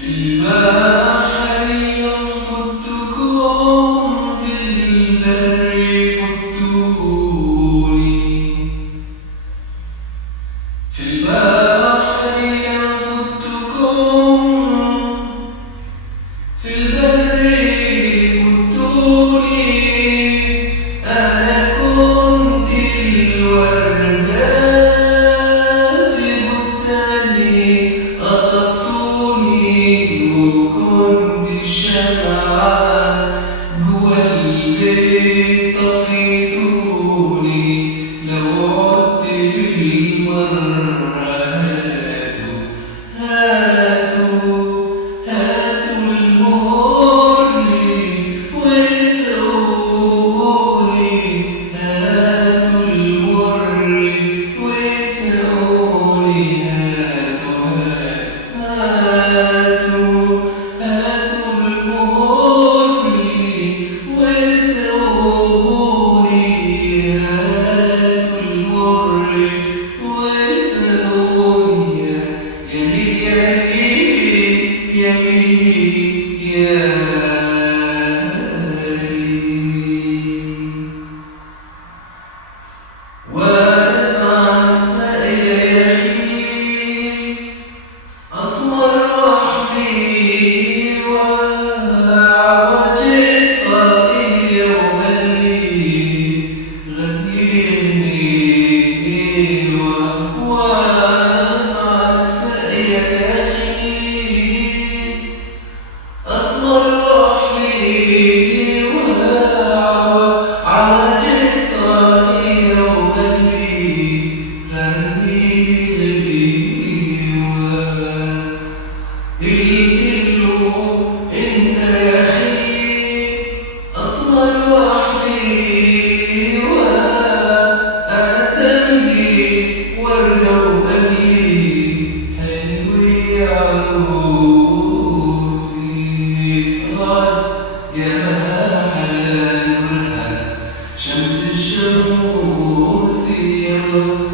في البحر فدتكم في البر فدتوني في البحر فدتكم في البر فدتوني أنا كنت الوردة في بستاني قطفتوني وكنت الشمعة جوا البيت طفيتوني لو عدت بالمرة هاتوا المر واسقوني هاتوا المر واسقوني هاتوا المر واسقوني هاتوا المر واسقوني يا ليل يا ليل يا ليل ودفع السائل يخيل أسمر وحلي وعوج الطريق وغني غنيني ودفع السائل يخيل أسمر وحلي وعوج الطريق وغني قلتله انت يا اخي اصغر وحدي وانا دمي ورده وقلبي حلو يا عروسي طلعت يا حلال شمس الشموس يلا